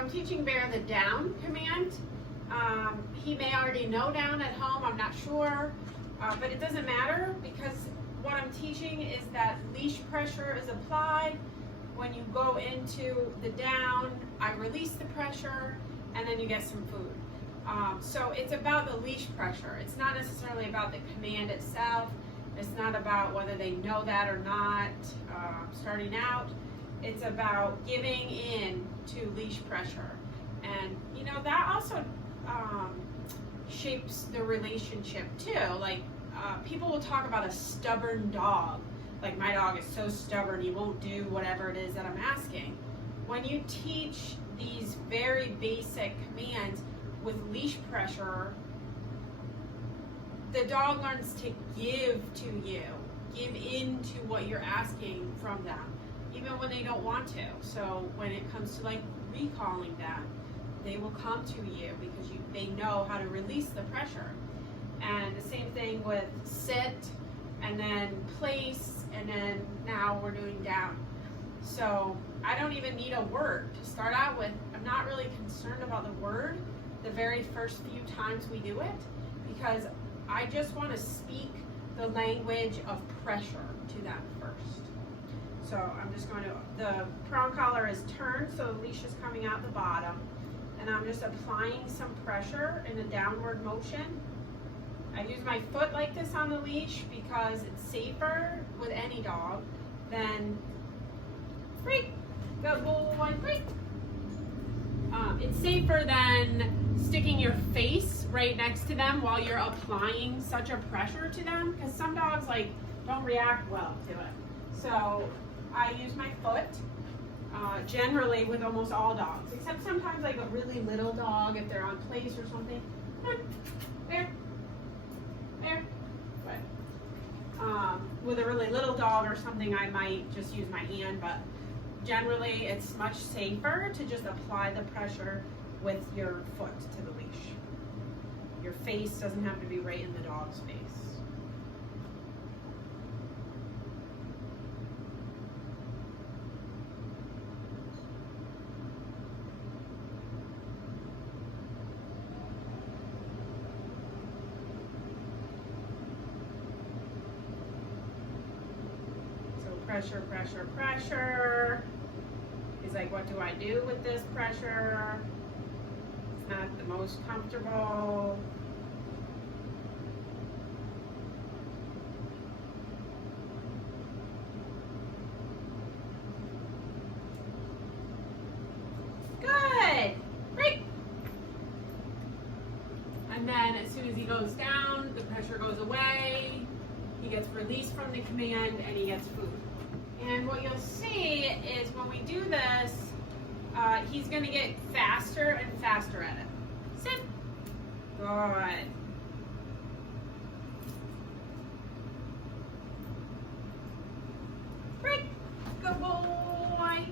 I'm teaching Bear the down command. He may already know down at home, I'm not sure, but it doesn't matter because what I'm teaching is that leash pressure is applied. When you go into the down, I release the pressure and then you get some food. So it's about the leash pressure. It's not necessarily about the command itself. It's not about whether they know that or not starting out. It's about giving in to leash pressure. And you know, that also shapes the relationship too. Like people will talk about a stubborn dog. Like, my dog is so stubborn, he won't do whatever it is that I'm asking. When you teach these very basic commands with leash pressure, the dog learns to give to you, give into what you're asking from them, even when they don't want to. So when it comes to like recalling them, they will come to you because they know how to release the pressure. And the same thing with sit, and then place, and then now we're doing down. So I don't even need a word to start out with. I'm not really concerned about the word the very first few times we do it, because I just want to speak the language of pressure to them first. So I'm just going to, the prong collar is turned, so the leash is coming out the bottom, and I'm just applying some pressure in a downward motion. I use my foot like this on the leash because it's safer with any dog than freak, good boy, freak. It's safer than sticking your face right next to them while you're applying such a pressure to them, because some dogs like don't react well to it. So I use my foot generally with almost all dogs, except sometimes like a really little dog, if they're on place or something. There. There. But with a really little dog or something, I might just use my hand, but generally it's much safer to just apply the pressure with your foot to the leash. Your face doesn't have to be right in the dog's face. Pressure, pressure, pressure. He's like, what do I do with this pressure? It's not the most comfortable. Good. Great. And then as soon as he goes down, the pressure goes away. He gets released from the command and he gets food. And what you'll see is when we do this, he's going to get faster and faster at it. Sit. Good. Break. Good boy.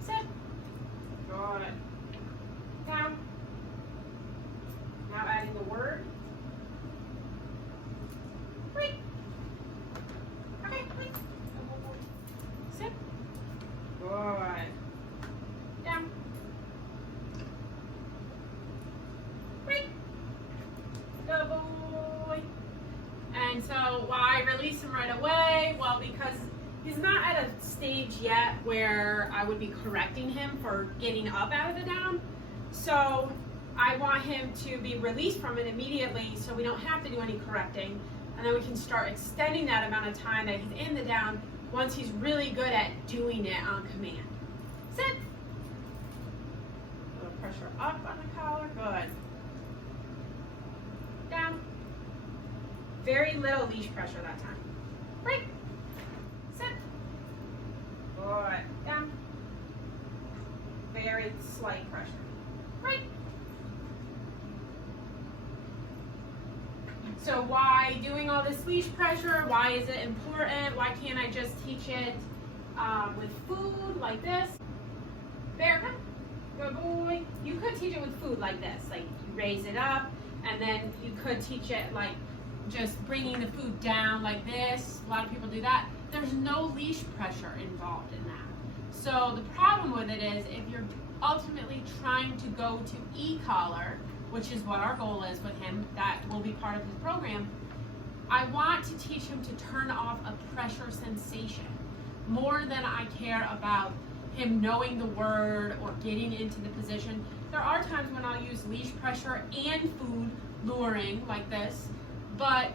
Sit. Good. Down. Now adding the word. Break. Okay, break. Sit. Good. Down. Break. Good boy. And so why release him right away? Well, because he's not at a stage yet where I would be correcting him for getting up out of the down. So I want him to be released from it immediately so we don't have to do any correcting, and then we can start extending that amount of time that he's in the down once he's really good at doing it on command. Sit. A little pressure up on the collar. Good. Down. Very little leash pressure that time. Break. Sit. Good. Down. Very slight pressure. Break. So why doing all this leash pressure? Why is it important? Why can't I just teach it with food like this? Bear, come. Good boy. You could teach it with food like this. Like you raise it up, and then you could teach it like just bringing the food down like this. A lot of people do that. There's no leash pressure involved in that. So the problem with it is if you're ultimately trying to go to e-collar, which is what our goal is with him, that will be part of his program, I want to teach him to turn off a pressure sensation more than I care about him knowing the word or getting into the position. There are times when I'll use leash pressure and food luring like this, but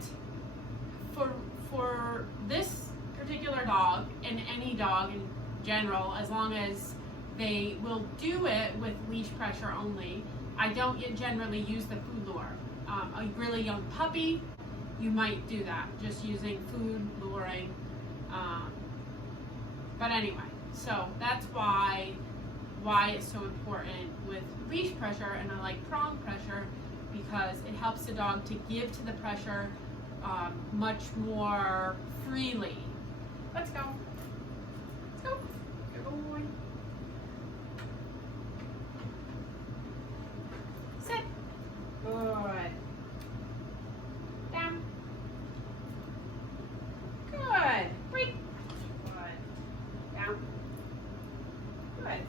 for this particular dog and any dog in general, as long as they will do it with leash pressure only, I don't generally use the food lure. A really young puppy, you might do that, just using food luring. But anyway, so that's why it's so important with leash pressure, and I like prong pressure because it helps the dog to give to the pressure much more freely. Let's go. Let's go. Good boy. Sit. Good. Down. Good. Breathe. Good. Down. Good.